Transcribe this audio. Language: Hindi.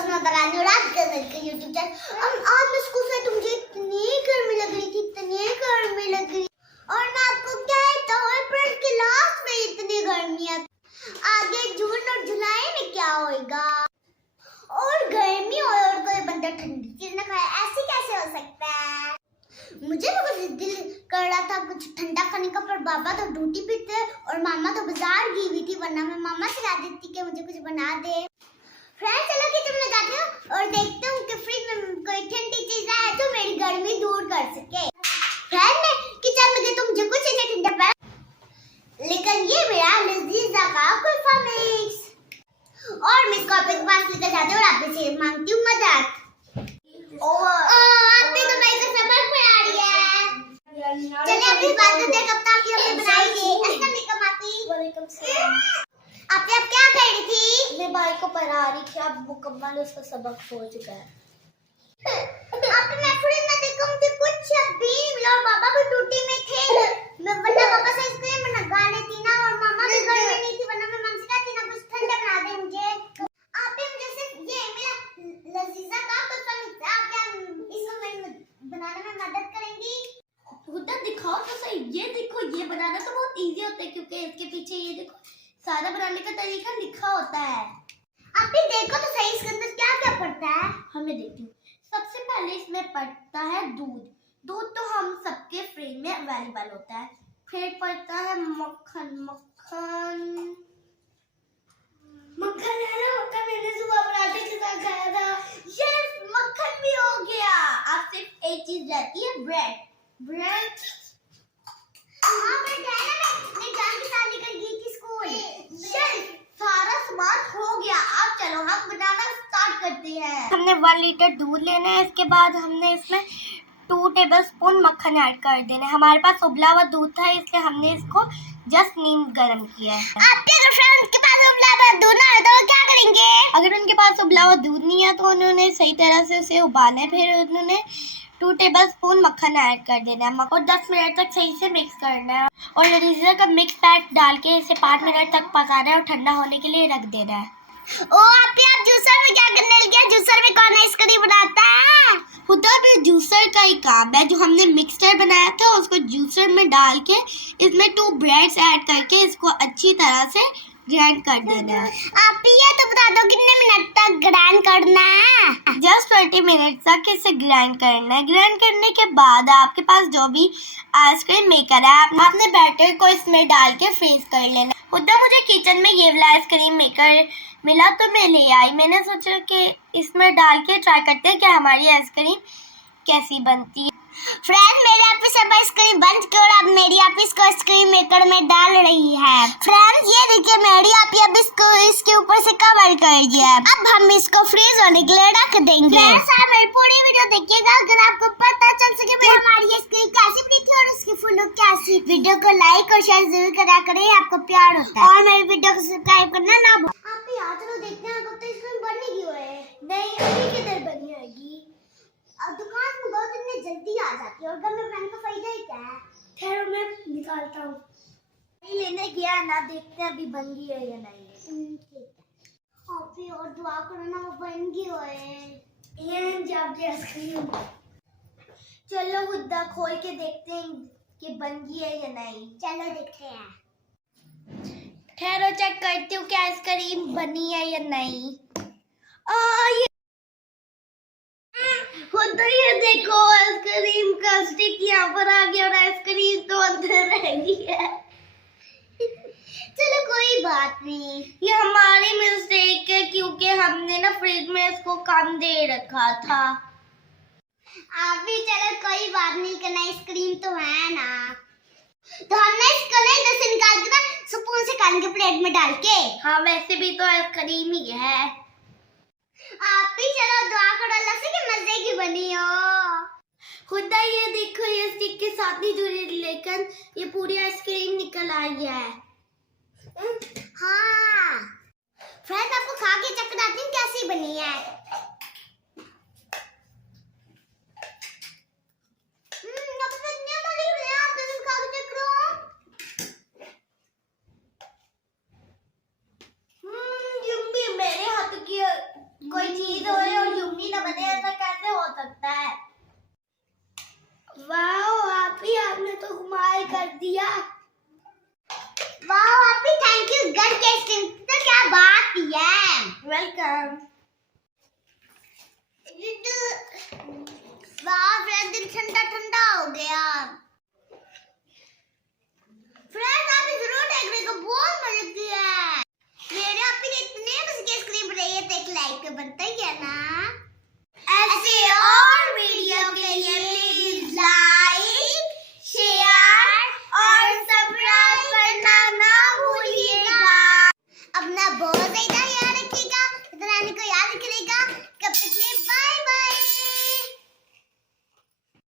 YouTube channel. आज मैं स्कूल से तो मुझे इतनी गर्मी लग रही थी, इतनी गर्मी लग रही, और मैं आपको क्या बताऊं, अप्रैल के लास्ट में इतनी गर्मी है। आगे जून और जुलाई में क्या होएगा? और गर्मी और कोई बंदा ठंडी चीज ना खाए, ऐसे कैसे हो सकता है? मुझे तो कुछ दिल कर रहा था कुछ ठंडा खाने का, पर बाबा तो ड्यूटी पे थे और मामा तो बाजार गई हुई थी, वरना मैं मामा से कह देती कि मुझे कुछ बना दे। फ्रेंड्स चलो किचन में जाती हूँ और देखती हूँ कि फ्रिज में कोई ठंडी चीज है जो मेरी गर्मी दूर कर सके। फ्रेंड मैं किचन में गई तो मुझे कुछ नहीं ठंडा पड़ा, लेकिन ये मेरा लजीजा का कुल्फा मिक्स, और मैं इसको आपके पास लेकर जाती हूँ और आपसे से मांगती हूँ मदद। आपने तो भाई का सबक पढ़ा दिया है। चलिए अब इस बात करते हैं कब तक ये बनाई थी। अस्सलाम वालेकुम आपी। वालेकुम सलाम। आपने अब क्या कर रही थी? मैं भाई को पढ़ा रही थी, अब मुकम्मल उसका सबक हो चुका है। आपने मैं फ्रिज में देखा मुझे कुछ भी मिला और बाबा भी ड्यूटी में थे, मैं वरना पापा से आइसक्रीम मंगा लेती ना, और मामा भी घर में नहीं थी, वरना मैं मम्मी से कहती ना कुछ ठंडा बना दे मुझे। आपने मुझे सिर्फ ये मिला लजीजा का कुल्फा मिक्स, आप क्या इसको बनाने में मदद करेंगी? उधर दिखाओ तो सही, ये देखो, ये बनाना तो बहुत इजी होता है क्योंकि इसके पीछे ये देखो सारा बनाने का तरीका लिखा होता है। आप भी देखो तो सही इसके अंदर क्या क्या पड़ता है। हमें देखती हूँ। सबसे पहले इसमें पड़ता है दूध। दूध तो हम सबके फ्रिज में अवेलेबल होता है। फिर पड़ता है मक्खन। मक्खन है ना, मक्खन मैंने सुबह पराठे के साथ खाया था। यस, मक्खन भी हो गया। अब सिर्फ एक चीज रहती है, ब्रेड। हाँ मैं जान के साथ लेकर गई थी स्कूल। यस, सारा सामान हो गया। अब चलो हम बनाना स्टार्ट करते हैं। हमने 1 लीटर दूध लेना है, इसके बाद हमने इसमें 2 टेबलस्पून मक्खन ऐड कर देना है। हमारे पास उबला हुआ दूध था इसलिए हमने इसको जस्ट नीम गर्म किया है। आपके फ्रेंड्स के पास उबला हुआ दूध ना है तो वो क्या करेंगे? अगर उनके पास उबला हुआ दूध नहीं है तो उन्होंने सही तरह से उसे उबालना है, फिर उन्होंने 2 टेबलस्पून मक्खन ऐड कर देना है और 10 मिनट तक सही से मिक्स करना है, और लजीजा का मिक्स पैक डाल के इसे 5 मिनट तक पकाना है और ठंडा होने के लिए रख देना है। ओ आप जूसर में क्या करने लगे? जूसर में कौन आइसक्रीम बनाता है? खुदा भी जूसर का ही काम है। जो हमने मिक्सचर बनाया था उसको जूसर में डाल के इसमें 2 ब्रेड्स ऐड करके इसको अच्छी तरह से ग्राइंड कर देना है। आप ये तो बता दो कितने मिनट तक ग्राइंड करना है? जस्ट 20 मिनट तक इसे ग्राइंड करना है। ग्राइंड करने के बाद आपके पास जो भी आइसक्रीम मेकर है आपने बैटर को इसमें डाल के फ्रीज कर लेना। खुदा मुझे किचन में ये वाला आइसक्रीम मेकर मिला तो मैं ले आई। मैंने सोचा कि इसमें डाल के ट्राई करते हैं कि हमारी आइसक्रीम कैसी बनती है। फ्रेंड मेरे आप सब आइसक्रीम बन के और अब मेरी आप इसको आइसक्रीम मेकर में डाल रही है। फ्रेंड्स ये देखिए मेरी आप अब इसको इसके ऊपर से कवर कर दिया। अब हम इसको फ्रीज होने के लिए रख देंगे। फ्रेंड्स आप मेरी पूरी वीडियो देखिएगा अगर आपको पता चल सके कि हमारी आइसक्रीम कैसी बनी थी और उसकी फुल लुक कैसी। वीडियो को लाइक और शेयर जरूर करा करें, आपको प्यार होता है, और मेरी वीडियो को सब्सक्राइब करना ना भूलें। आप भी आज चलो देखते हैं कब तक आइसक्रीम बनेगी। नहीं अभी किधर बनी होगी, अब दुकान में बहुत इतनी जल्दी आ जाती है और घर में बनाने का फायदा ही क्या है। ठहरो मैं निकालता हूँ। नहीं लेने गया ना, देखते हैं अभी बन गई है या नहीं। ठीक है आप भी और दुआ करो ना वो बन गई होए। ये जाके आइसक्रीम चलो खुदा खोल के देखते हैं कि बन गई है या नहीं। चलो देखते हैं। ठहरो चेक करती हूँ कि आइसक्रीम बनी है या नहीं। ये खुदा ये देखो आइसक्रीम का स्टिक यहाँ पर आ गया और आइसक्रीम तो अंदर रह गई है। चलो कोई बात नहीं, ये हमारी मिस्टेक है क्योंकि हमने ना फ्रिज में इसको कम दे रखा था। आप भी चलो कोई बात नहीं, करना आइसक्रीम तो है ना, तो हमने इसको नहीं इधर से निकाल के ना स्पून से खाएंगे प्लेट में डाल के। हाँ वैसे भी तो आइसक्रीम ही है। आप भी चलो दुआ करो अल्लाह से कि मजे की बनी हो। खुदा ये देखो ये स्टिक के साथ नहीं जुड़ी लेकिन ये पूरी आइसक्रीम निकल आई है। हाँ फ्रेंड्स आपको खा के चेक कराती हूँ कैसी बनी है। यम्मी, मेरे हाथ की कोई चीज हो और यूमी ना बने, ऐसा कैसे हो सकता है? वाह आपी, आपने तो कमाल कर दिया। वाह आपी, थैंक यू। गन टेस्टिंग तो क्या बात ही है। वेलकम। वाह, फिर दिल ठंडा ठंडा हो गया।